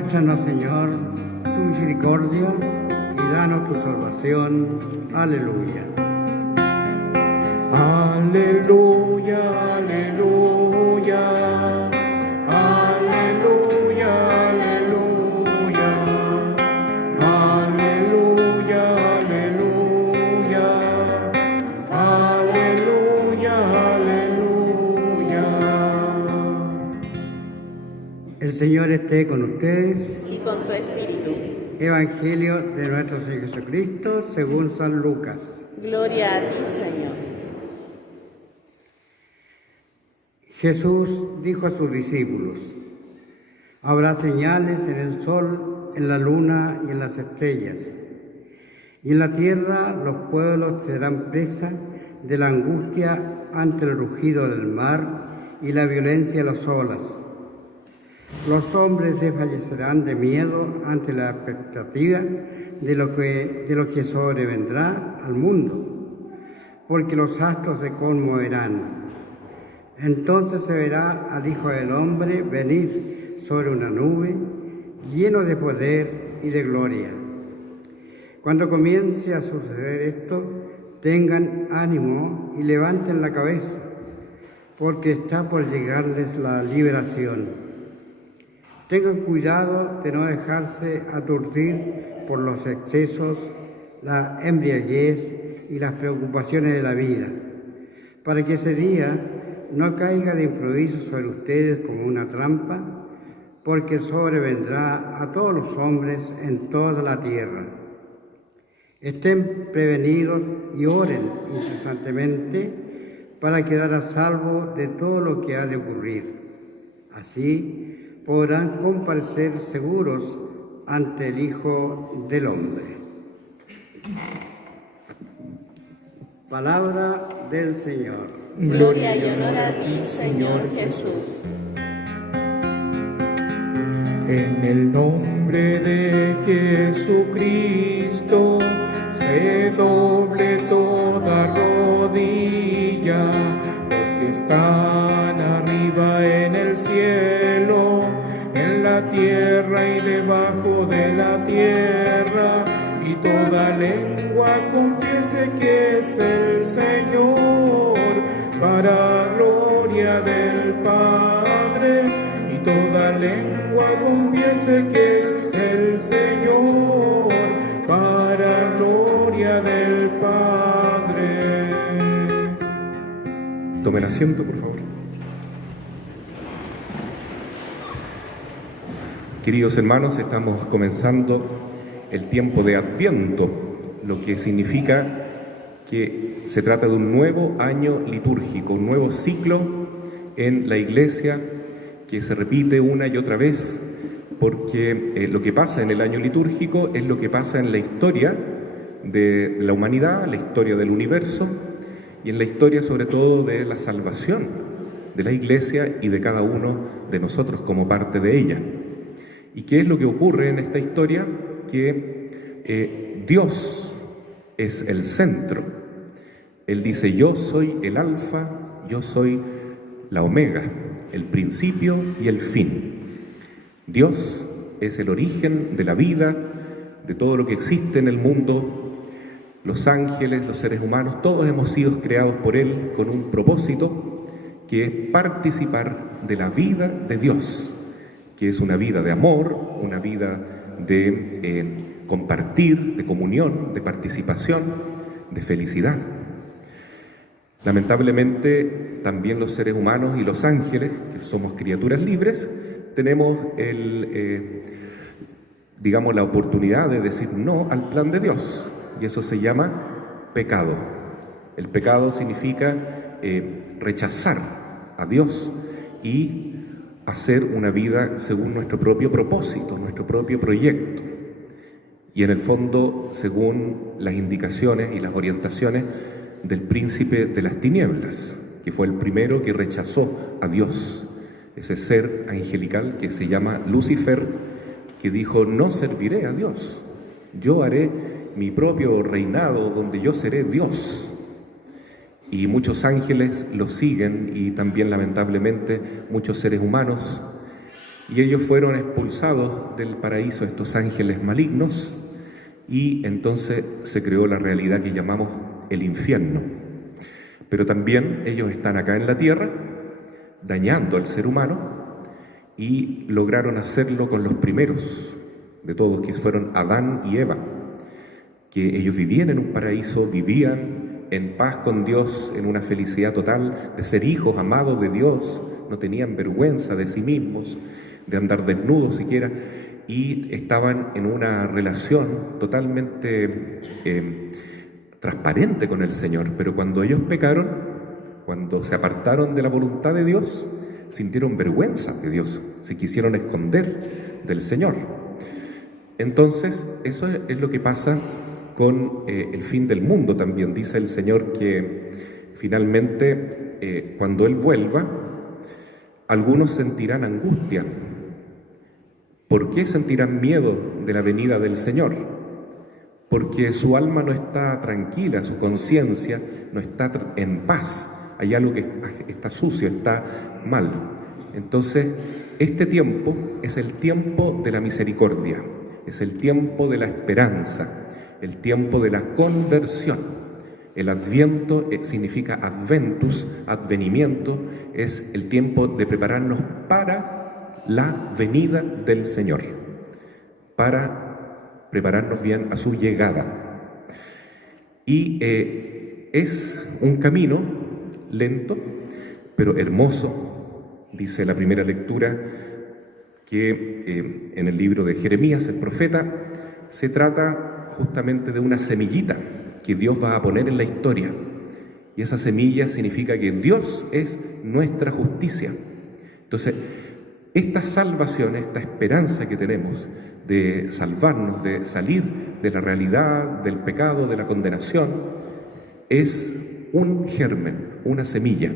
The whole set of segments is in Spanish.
Muéstranos, Señor, tu misericordia y danos tu salvación. Aleluya. Aleluya, aleluya, aleluya, aleluya, aleluya, aleluya, aleluya, aleluya. El Señor esté con ustedes. Y con tu espíritu. Evangelio de nuestro Señor Jesucristo según San Lucas. Gloria a ti, Señor. Jesús dijo a sus discípulos: habrá señales en el sol, en la luna y en las estrellas. Y en la tierra los pueblos serán presa de la angustia ante el rugido del mar y la violencia de las olas. Los hombres desfallecerán de miedo ante la expectativa de lo que sobrevendrá al mundo, porque los astros se conmoverán. Entonces se verá al Hijo del Hombre venir sobre una nube, lleno de poder y de gloria. Cuando comience a suceder esto, tengan ánimo y levanten la cabeza, porque está por llegarles la liberación. Tengan cuidado de no dejarse aturdir por los excesos, la embriaguez y las preocupaciones de la vida, para que ese día no caiga de improviso sobre ustedes como una trampa, porque sobrevendrá a todos los hombres en toda la tierra. Estén prevenidos y oren incesantemente para quedar a salvo de todo lo que ha de ocurrir. Así podrán comparecer seguros ante el Hijo del Hombre. Palabra del Señor. Gloria y honor a ti, Señor Jesús. En el nombre de Jesucristo se doble toda rodilla, los que están arriba en el cielo, en la tierra y debajo de la tierra, y toda lengua confiese que es el Señor, para gloria del Padre, y toda lengua confiese que es el Señor, para gloria del Padre. Tomen asiento, por favor. Queridos hermanos, estamos comenzando el tiempo de Adviento, lo que significa que se trata de un nuevo año litúrgico, un nuevo ciclo en la Iglesia que se repite una y otra vez, porque lo que pasa en el año litúrgico es lo que pasa en la historia de la humanidad, la historia del universo y en la historia sobre todo de la salvación de la Iglesia y de cada uno de nosotros como parte de ella. ¿Y qué es lo que ocurre en esta historia? Que Dios es el centro. Él dice: yo soy el alfa, yo soy la omega, el principio y el fin. Dios es el origen de la vida, de todo lo que existe en el mundo. Los ángeles, los seres humanos, todos hemos sido creados por Él con un propósito, que es participar de la vida de Dios, que es una vida de amor, una vida de compartir, de comunión, de participación, de felicidad. Lamentablemente, también los seres humanos y los ángeles, que somos criaturas libres, tenemos la oportunidad de decir no al plan de Dios, y eso se llama pecado. El pecado significa rechazar a Dios y hacer una vida según nuestro propio propósito, nuestro propio proyecto, y en el fondo según las indicaciones y las orientaciones del príncipe de las tinieblas, que fue el primero que rechazó a Dios, ese ser angelical que se llama Lucifer, que dijo: no serviré a Dios, yo haré mi propio reinado donde yo seré Dios. Y muchos ángeles lo siguen, y también lamentablemente muchos seres humanos, y ellos fueron expulsados del paraíso, estos ángeles malignos, y entonces se creó la realidad que llamamos el infierno. Pero también ellos están acá en la tierra, dañando al ser humano, y lograron hacerlo con los primeros de todos, que fueron Adán y Eva, que ellos vivían en un paraíso, vivían en paz con Dios, en una felicidad total de ser hijos amados de Dios, no tenían vergüenza de sí mismos, de andar desnudos siquiera, y estaban en una relación totalmente transparente con el Señor. Pero cuando ellos pecaron, cuando se apartaron de la voluntad de Dios, sintieron vergüenza de Dios, se quisieron esconder del Señor. Entonces, eso es lo que pasa con el fin del mundo también. Dice el Señor que finalmente, cuando Él vuelva, algunos sentirán angustia. ¿Por qué sentirán miedo de la venida del Señor? Porque su alma no está tranquila, su conciencia no está en paz. Hay algo que está sucio, está mal. Entonces, este tiempo es el tiempo de la misericordia, es el tiempo de la esperanza, el tiempo de la conversión. El Adviento significa adventus, advenimiento, es el tiempo de prepararnos para la venida del Señor, para prepararnos bien a su llegada. Y es un camino lento, pero hermoso. Dice la primera lectura que en el libro de Jeremías, el profeta, se trata justamente de una semillita que Dios va a poner en la historia. Y esa semilla significa que Dios es nuestra justicia. Entonces, esta salvación, esta esperanza que tenemos de salvarnos, de salir de la realidad, del pecado, de la condenación, es un germen, una semilla.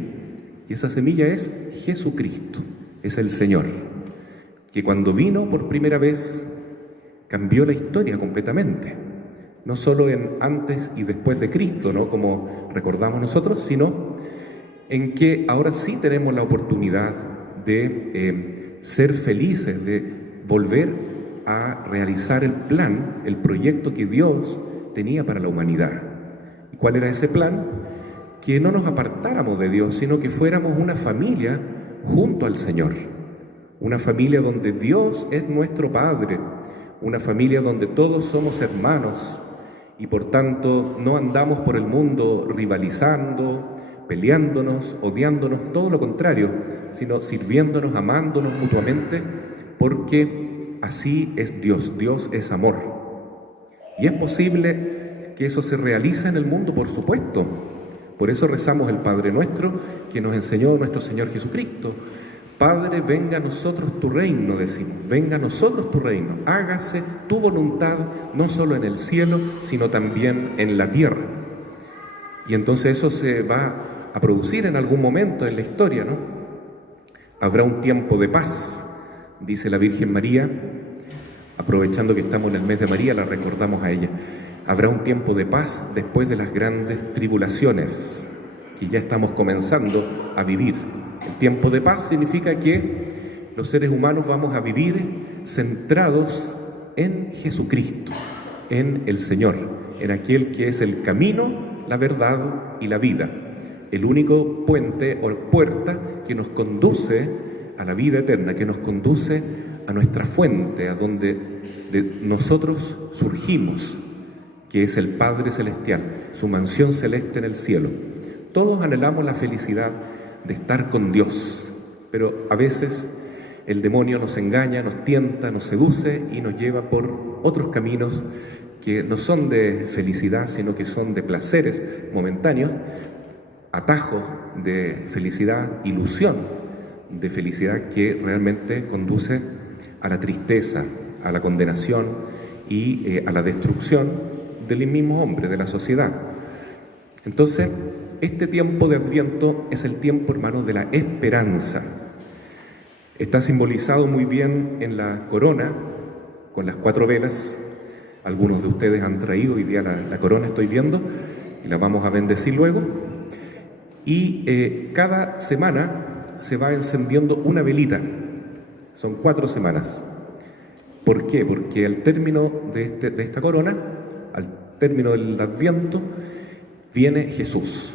Y esa semilla es Jesucristo, es el Señor, que cuando vino por primera vez cambió la historia completamente. No solo en antes y después de Cristo, ¿no?, como recordamos nosotros, sino en que ahora sí tenemos la oportunidad de ser felices, de volver a realizar el plan, el proyecto que Dios tenía para la humanidad. ¿Y cuál era ese plan? Que no nos apartáramos de Dios, sino que fuéramos una familia junto al Señor. Una familia donde Dios es nuestro Padre, una familia donde todos somos hermanos y por tanto no andamos por el mundo rivalizando, peleándonos, odiándonos, todo lo contrario, sino sirviéndonos, amándonos mutuamente, porque así es Dios. Dios es amor. Y es posible que eso se realice en el mundo, por supuesto. Por eso rezamos el Padre Nuestro que nos enseñó nuestro Señor Jesucristo. Padre, venga a nosotros tu reino, decimos, venga a nosotros tu reino, hágase tu voluntad, no solo en el cielo, sino también en la tierra. Y entonces eso se va a producir en algún momento en la historia, ¿no? Habrá un tiempo de paz, dice la Virgen María, aprovechando que estamos en el mes de María, la recordamos a ella. Habrá un tiempo de paz después de las grandes tribulaciones que ya estamos comenzando a vivir. El tiempo de paz significa que los seres humanos vamos a vivir centrados en Jesucristo, en el Señor, en aquel que es el camino, la verdad y la vida, el único puente o puerta que nos conduce a la vida eterna, que nos conduce a nuestra fuente, a donde nosotros surgimos, que es el Padre Celestial, su mansión celeste en el cielo. Todos anhelamos la felicidad de estar con Dios, pero a veces el demonio nos engaña, nos tienta, nos seduce y nos lleva por otros caminos que no son de felicidad, sino que son de placeres momentáneos, atajos de felicidad, ilusión de felicidad que realmente conduce a la tristeza, a la condenación y a la destrucción del mismo hombre, de la sociedad. Entonces, este tiempo de Adviento es el tiempo, hermanos, de la esperanza. Está simbolizado muy bien en la corona, con las 4 velas. Algunos de ustedes han traído hoy día la corona, estoy viendo, y la vamos a bendecir luego. Y cada semana se va encendiendo una velita. Son 4 semanas. ¿Por qué? Porque al término de esta corona, al término del Adviento, viene Jesús.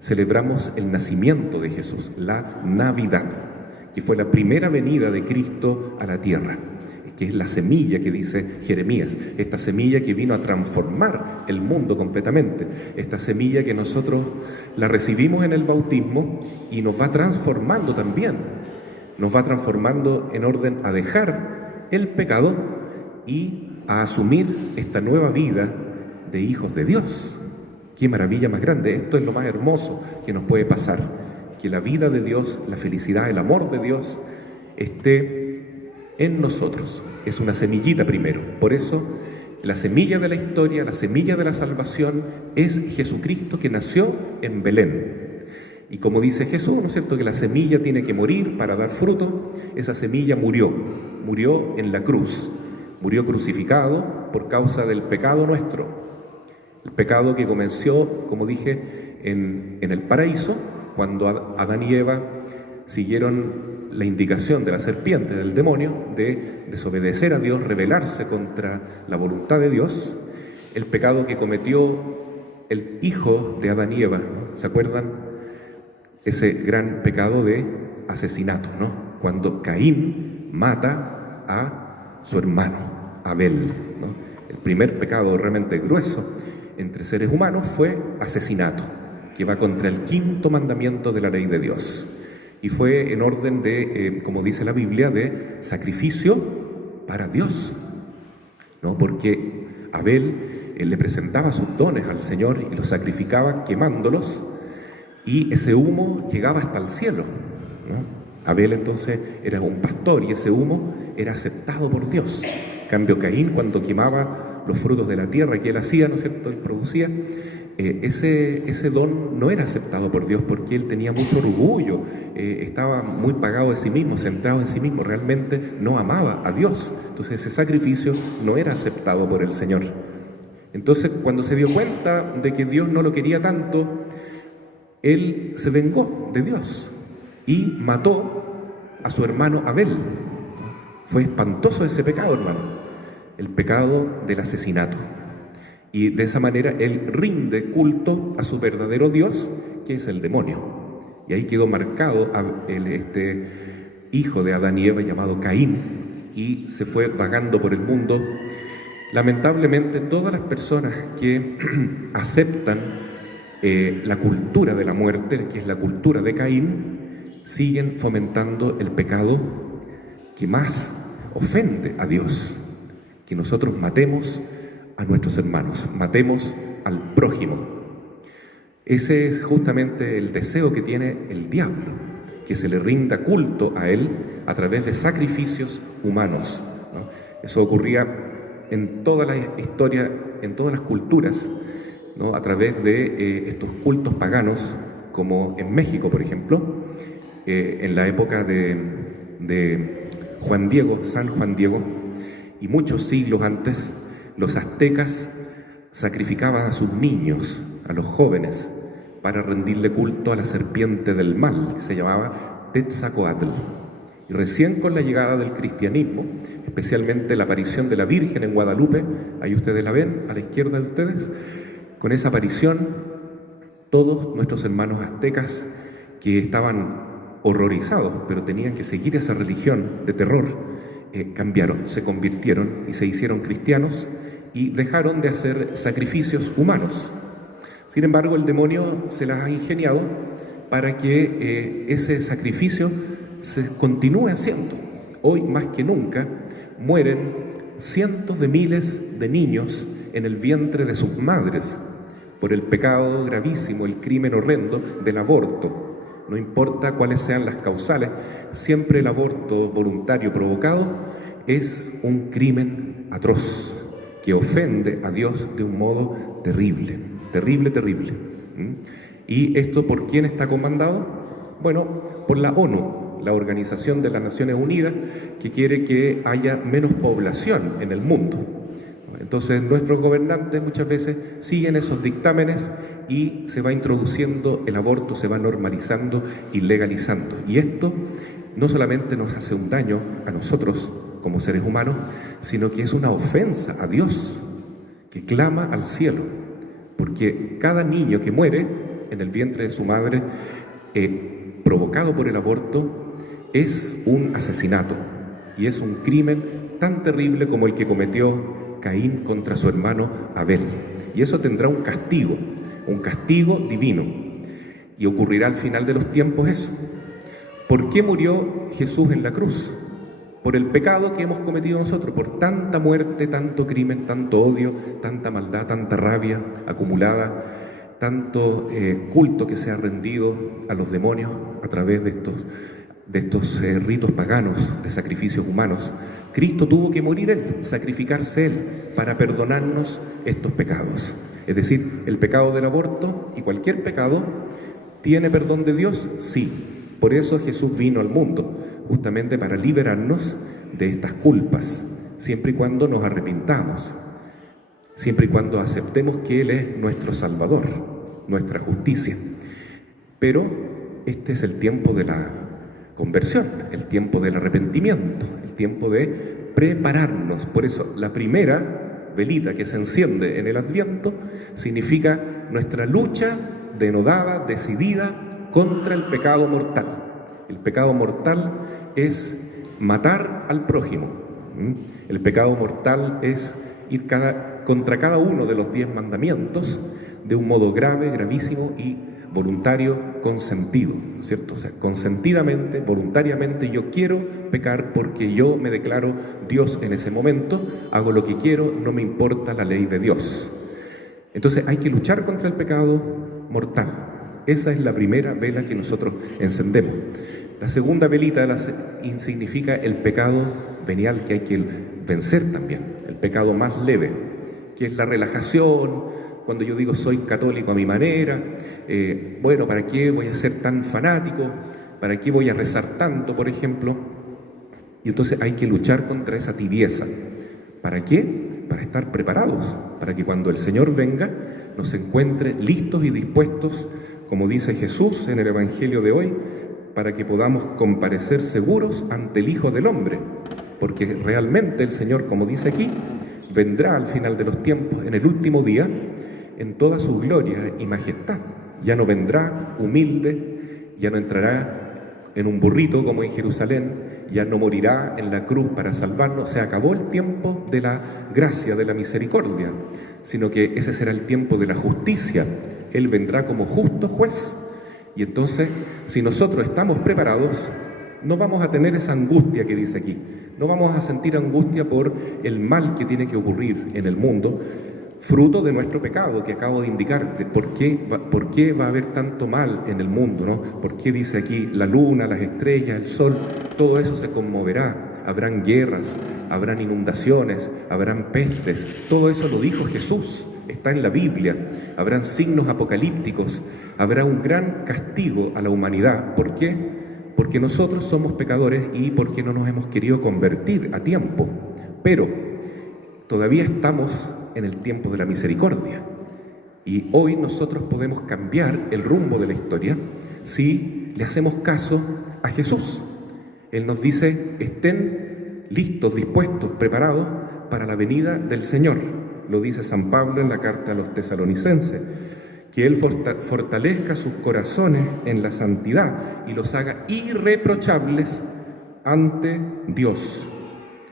Celebramos el nacimiento de Jesús, la Navidad, que fue la primera venida de Cristo a la tierra, que es la semilla que dice Jeremías, esta semilla que vino a transformar el mundo completamente, esta semilla que nosotros la recibimos en el bautismo y nos va transformando también, nos va transformando en orden a dejar el pecado y a asumir esta nueva vida de hijos de Dios. ¡Qué maravilla más grande! Esto es lo más hermoso que nos puede pasar, que la vida de Dios, la felicidad, el amor de Dios esté en nosotros. Es una semillita primero. Por eso, la semilla de la historia, la semilla de la salvación es Jesucristo, que nació en Belén. Y como dice Jesús, ¿no es cierto?, que la semilla tiene que morir para dar fruto. Esa semilla murió en la cruz, murió crucificado por causa del pecado nuestro. El pecado que comenzó, como dije, en el paraíso, cuando Adán y Eva siguieron la indicación de la serpiente, del demonio, de desobedecer a Dios, rebelarse contra la voluntad de Dios. El pecado que cometió el hijo de Adán y Eva, ¿no? ¿Se acuerdan? Ese gran pecado de asesinato, ¿no? Cuando Caín mata a su hermano, Abel, ¿no? El primer pecado realmente grueso entre seres humanos fue asesinato, que va contra el 5.º mandamiento de la ley de Dios. Y fue en orden de, como dice la Biblia, de sacrificio para Dios, ¿no? Porque Abel, él le presentaba sus dones al Señor y los sacrificaba quemándolos, y ese humo llegaba hasta el cielo, ¿no? Abel entonces era un pastor y ese humo era aceptado por Dios. En cambio, Caín, cuando quemaba los frutos de la tierra que él hacía, ¿no es cierto?, él producía, ese don no era aceptado por Dios, porque él tenía mucho orgullo, estaba muy pagado de sí mismo, centrado en sí mismo, realmente no amaba a Dios. Entonces ese sacrificio no era aceptado por el Señor. Entonces, cuando se dio cuenta de que Dios no lo quería tanto, él se vengó de Dios y mató a su hermano Abel. Fue espantoso ese pecado, hermano, el pecado del asesinato. Y de esa manera él rinde culto a su verdadero Dios, que es el demonio. Y ahí quedó marcado este hijo de Adán y Eva llamado Caín, y se fue vagando por el mundo. Lamentablemente, todas las personas que aceptan la cultura de la muerte, que es la cultura de Caín, siguen fomentando el pecado que más ofende a Dios, que nosotros matemos a nuestros hermanos, matemos al prójimo. Ese es justamente el deseo que tiene el diablo, que se le rinda culto a él a través de sacrificios humanos, ¿no? Eso ocurría en toda la historia, en todas las culturas, ¿no?, a través de estos cultos paganos, como en México, por ejemplo, en la época de Juan Diego, San Juan Diego, y muchos siglos antes, los aztecas sacrificaban a sus niños, a los jóvenes, para rendirle culto a la serpiente del mal, que se llamaba Tetzacoatl. Y recién con la llegada del cristianismo, especialmente la aparición de la Virgen en Guadalupe, ahí ustedes la ven, a la izquierda de ustedes, con esa aparición, todos nuestros hermanos aztecas que estaban horrorizados, pero tenían que seguir esa religión de terror, cambiaron, se convirtieron y se hicieron cristianos y dejaron de hacer sacrificios humanos. Sin embargo, el demonio se las ha ingeniado para que ese sacrificio se continúe haciendo. Hoy, más que nunca, mueren cientos de miles de niños en el vientre de sus madres por el pecado gravísimo, el crimen horrendo del aborto. No importa cuáles sean las causales, siempre el aborto voluntario provocado es un crimen atroz que ofende a Dios de un modo terrible, terrible, terrible. ¿Y esto por quién está comandado? Bueno, por la ONU, la Organización de las Naciones Unidas, que quiere que haya menos población en el mundo. Entonces nuestros gobernantes muchas veces siguen esos dictámenes y se va introduciendo el aborto, se va normalizando y legalizando. Y esto no solamente nos hace un daño a nosotros como seres humanos, sino que es una ofensa a Dios, que clama al cielo, porque cada niño que muere en el vientre de su madre, provocado por el aborto, es un asesinato y es un crimen tan terrible como el que cometió Caín contra su hermano Abel. Y eso tendrá un castigo divino, y ocurrirá al final de los tiempos eso. ¿Por qué murió Jesús en la cruz? Por el pecado que hemos cometido nosotros, por tanta muerte, tanto crimen, tanto odio, tanta maldad, tanta rabia acumulada, tanto culto que se ha rendido a los demonios a través de estos ritos paganos de sacrificios humanos. Cristo tuvo que morir Él, sacrificarse Él, para perdonarnos estos pecados. Es decir, el pecado del aborto y cualquier pecado, ¿tiene perdón de Dios? Sí. Por eso Jesús vino al mundo, justamente para liberarnos de estas culpas, siempre y cuando nos arrepintamos, siempre y cuando aceptemos que Él es nuestro Salvador, nuestra justicia. Pero este es el tiempo de la conversión, el tiempo del arrepentimiento, el tiempo de prepararnos. Por eso la primera velita que se enciende en el Adviento significa nuestra lucha denodada, decidida, contra el pecado mortal. El pecado mortal es matar al prójimo. El pecado mortal es ir contra cada uno de los 10 mandamientos de un modo grave, gravísimo y voluntario, consentido, ¿cierto? O sea, consentidamente, voluntariamente, yo quiero pecar porque yo me declaro Dios en ese momento, hago lo que quiero, no me importa la ley de Dios. Entonces hay que luchar contra el pecado mortal. Esa es la primera vela que nosotros encendemos. La segunda velita significa el pecado venial que hay que vencer también, el pecado más leve, que es la relajación. Cuando yo digo soy católico a mi manera, bueno, ¿para qué voy a ser tan fanático? ¿Para qué voy a rezar tanto, por ejemplo? Y entonces hay que luchar contra esa tibieza. ¿Para qué? Para estar preparados, para que cuando el Señor venga nos encuentre listos y dispuestos, como dice Jesús en el Evangelio de hoy, para que podamos comparecer seguros ante el Hijo del Hombre, porque realmente el Señor, como dice aquí, vendrá al final de los tiempos, en el último día, en toda su gloria y majestad. Ya no vendrá humilde, ya no entrará en un burrito como en Jerusalén, ya no morirá en la cruz para salvarnos. Se acabó el tiempo de la gracia, de la misericordia, sino que ese será el tiempo de la justicia. Él vendrá como justo juez. Y entonces, si nosotros estamos preparados, no vamos a tener esa angustia que dice aquí. No vamos a sentir angustia por el mal que tiene que ocurrir en el mundo, fruto de nuestro pecado que acabo de indicar. ¿Por qué va a haber tanto mal en el mundo, ¿no? ¿Por qué dice aquí la luna, las estrellas, el sol? Todo eso se conmoverá. Habrán guerras, habrán inundaciones, habrán pestes. Todo eso lo dijo Jesús, está en la Biblia. Habrán signos apocalípticos, habrá un gran castigo a la humanidad. ¿Por qué? Porque nosotros somos pecadores y porque no nos hemos querido convertir a tiempo. Pero todavía estamos en el tiempo de la misericordia. Y hoy nosotros podemos cambiar el rumbo de la historia si le hacemos caso a Jesús. Él nos dice, estén listos, dispuestos, preparados para la venida del Señor. Lo dice San Pablo en la carta a los tesalonicenses, que Él fortalezca sus corazones en la santidad y los haga irreprochables ante Dios,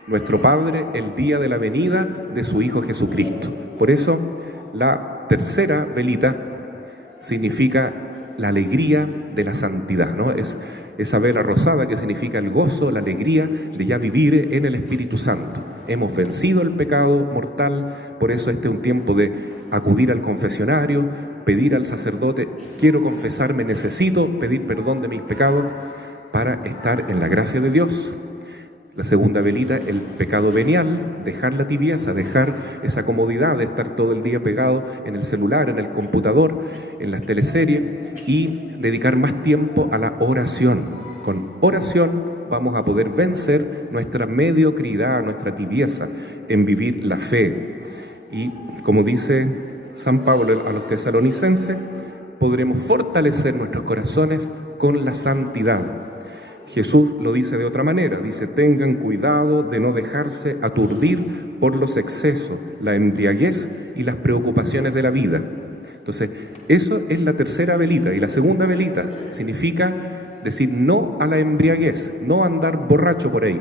nuestro Padre, el día de la venida de su Hijo Jesucristo. Por eso, la tercera velita significa la alegría de la santidad, ¿no? Es esa vela rosada que significa el gozo, la alegría de ya vivir en el Espíritu Santo. Hemos vencido el pecado mortal, por eso este es un tiempo de acudir al confesionario, pedir al sacerdote, quiero confesarme, necesito pedir perdón de mis pecados para estar en la gracia de Dios. La segunda velita, el pecado venial, dejar la tibieza, dejar esa comodidad de estar todo el día pegado en el celular, en el computador, en las teleseries, y dedicar más tiempo a la oración. Con oración vamos a poder vencer nuestra mediocridad, nuestra tibieza en vivir la fe. Y como dice San Pablo a los tesalonicenses, podremos fortalecer nuestros corazones con la santidad. Jesús lo dice de otra manera, dice: tengan cuidado de no dejarse aturdir por los excesos, la embriaguez y las preocupaciones de la vida. Entonces, eso es la tercera velita. Y la segunda velita significa decir no a la embriaguez, no andar borracho por ahí.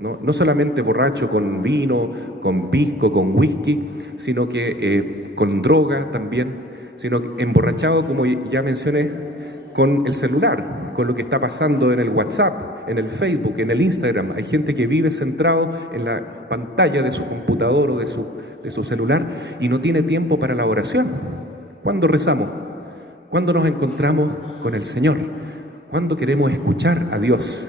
No solamente borracho con vino, con pisco, con whisky, sino que con droga también, sino emborrachado, como ya mencioné, con el celular, con lo que está pasando en el WhatsApp, en el Facebook, en el Instagram. Hay gente que vive centrado en la pantalla de su computador o de su celular y no tiene tiempo para la oración. ¿Cuándo rezamos? ¿Cuándo nos encontramos con el Señor? ¿Cuándo queremos escuchar a Dios?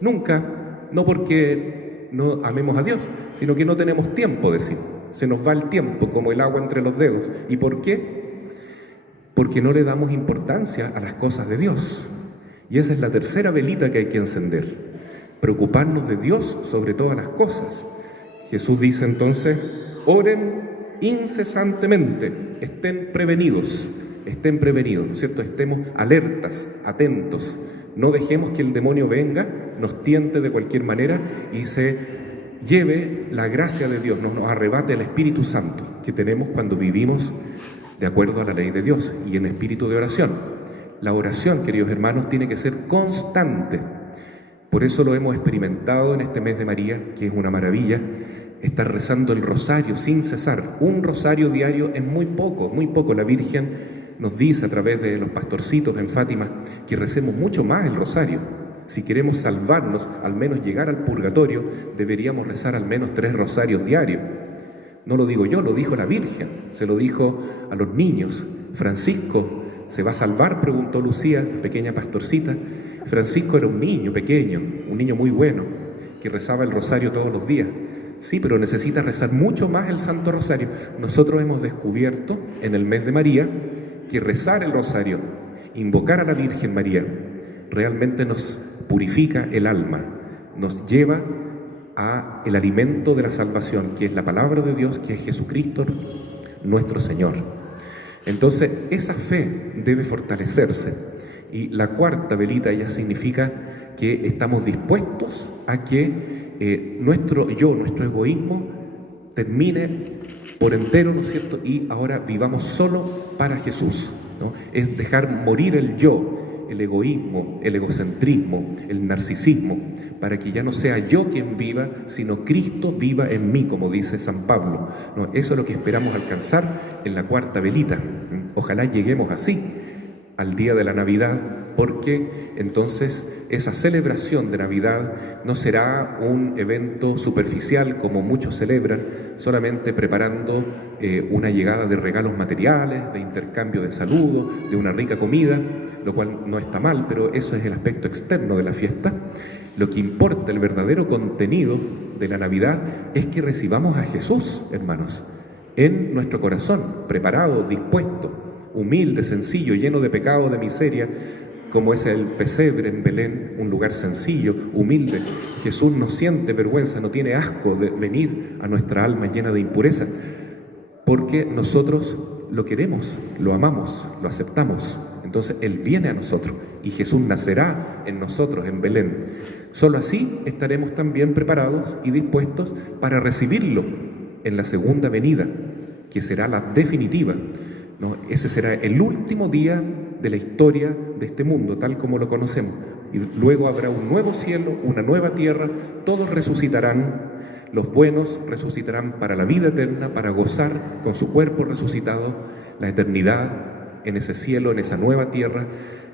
Nunca, no porque no amemos a Dios, sino que no tenemos tiempo, decimos. Se nos va el tiempo como el agua entre los dedos. ¿Y por qué? Porque no le damos importancia a las cosas de Dios. Y esa es la tercera velita que hay que encender. Preocuparnos de Dios sobre todas las cosas. Jesús dice entonces: oren incesantemente, estén prevenidos, ¿cierto? Estemos alertas, atentos. No dejemos que el demonio venga, nos tiente de cualquier manera y se lleve la gracia de Dios, nos arrebate el Espíritu Santo que tenemos cuando vivimos de acuerdo a la ley de Dios y en espíritu de oración. La oración, queridos hermanos, tiene que ser constante. Por eso lo hemos experimentado en este mes de María, que es una maravilla, estar rezando el rosario sin cesar. Un rosario diario es muy poco, muy poco. La Virgen nos dice a través de los pastorcitos en Fátima que recemos mucho más el rosario. Si queremos salvarnos, al menos llegar al purgatorio, deberíamos rezar al menos 3 rosarios diarios. No lo digo yo, lo dijo la Virgen, se lo dijo a los niños. Francisco, ¿se va a salvar?, preguntó Lucía, pequeña pastorcita. Francisco era un niño pequeño, un niño muy bueno, que rezaba el rosario todos los días. Sí, pero necesita rezar mucho más el Santo Rosario. Nosotros hemos descubierto en el mes de María que rezar el rosario, invocar a la Virgen María, realmente nos purifica el alma, nos lleva a el alimento de la salvación, que es la palabra de Dios, que es Jesucristo nuestro Señor. Entonces, esa fe debe fortalecerse. Y la cuarta velita ya significa que estamos dispuestos a que nuestro yo, nuestro egoísmo, termine por entero, ¿no es cierto? Y ahora vivamos solo para Jesús, ¿no? Es dejar morir el yo, el egoísmo, el egocentrismo, el narcisismo, para que ya no sea yo quien viva, sino Cristo viva en mí, como dice San Pablo, ¿no? Eso es lo que esperamos alcanzar en la cuarta velita. Ojalá lleguemos así al día de la Navidad, porque entonces esa celebración de Navidad no será un evento superficial como muchos celebran, solamente preparando una llegada de regalos materiales, de intercambio de saludos, de una rica comida, lo cual no está mal, pero eso es el aspecto externo de la fiesta. Lo que importa, el verdadero contenido de la Navidad, es que recibamos a Jesús, hermanos, en nuestro corazón, preparado, dispuesto, humilde, sencillo, lleno de pecado, de miseria, como es el pesebre en Belén, un lugar sencillo, humilde. Jesús no siente vergüenza, no tiene asco de venir a nuestra alma llena de impureza, porque nosotros lo queremos, lo amamos, lo aceptamos. Entonces Él viene a nosotros y Jesús nacerá en nosotros, en Belén. Solo así estaremos también preparados y dispuestos para recibirlo en la segunda venida, que será la definitiva, ¿no? Ese será el último día de la historia de este mundo, tal como lo conocemos. Y luego habrá un nuevo cielo, una nueva tierra, todos resucitarán, los buenos resucitarán para la vida eterna, para gozar con su cuerpo resucitado la eternidad en ese cielo, en esa nueva tierra,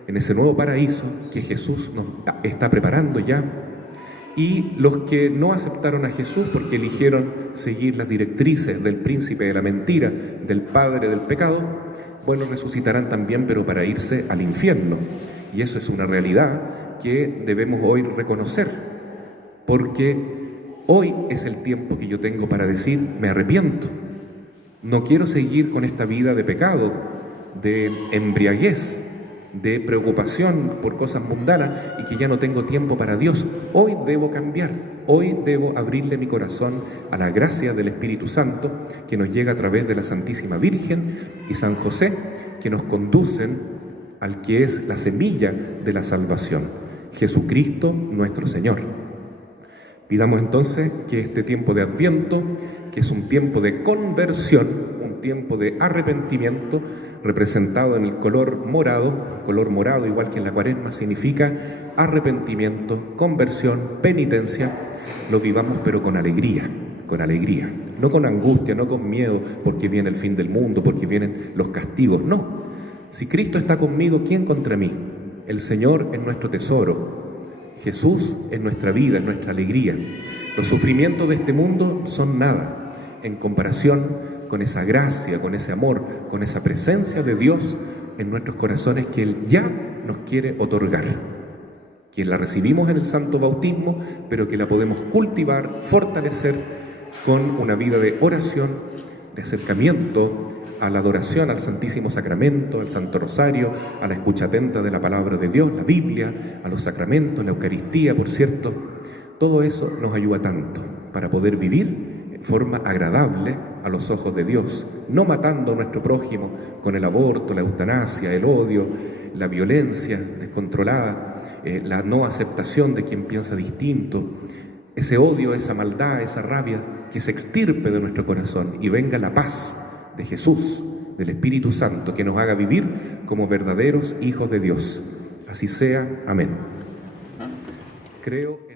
en ese nuevo paraíso que Jesús nos está preparando ya. Y los que no aceptaron a Jesús porque eligieron seguir las directrices del príncipe de la mentira, del padre del pecado, bueno, resucitarán también, pero para irse al infierno. Y eso es una realidad que debemos hoy reconocer, porque hoy es el tiempo que yo tengo para decir: me arrepiento, no quiero seguir con esta vida de pecado, de embriaguez, de preocupación por cosas mundanas y que ya no tengo tiempo para Dios. Hoy debo cambiar, hoy debo abrirle mi corazón a la gracia del Espíritu Santo que nos llega a través de la Santísima Virgen y San José, que nos conducen al que es la semilla de la salvación. Jesucristo nuestro Señor. Pidamos entonces que este tiempo de Adviento, que es un tiempo de conversión, un tiempo de arrepentimiento, representado en el color morado igual que en la Cuaresma, significa arrepentimiento, conversión, penitencia, lo vivamos pero con alegría, no con angustia, no con miedo porque viene el fin del mundo, porque vienen los castigos, no. Si Cristo está conmigo, ¿quién contra mí? El Señor es nuestro tesoro, Jesús es nuestra vida, es nuestra alegría. Los sufrimientos de este mundo son nada en comparación con esa gracia, con ese amor, con esa presencia de Dios en nuestros corazones que Él ya nos quiere otorgar, que la recibimos en el santo bautismo, pero que la podemos cultivar, fortalecer con una vida de oración, de acercamiento a la adoración al Santísimo Sacramento, al Santo Rosario, a la escucha atenta de la palabra de Dios, la Biblia, a los sacramentos, la Eucaristía, por cierto. Todo eso nos ayuda tanto para poder vivir en forma agradable a los ojos de Dios, no matando a nuestro prójimo con el aborto, la eutanasia, el odio, la violencia descontrolada, la no aceptación de quien piensa distinto, ese odio, esa maldad, esa rabia, que se extirpe de nuestro corazón y venga la paz de Jesús, del Espíritu Santo, que nos haga vivir como verdaderos hijos de Dios. Así sea. Amén. Creo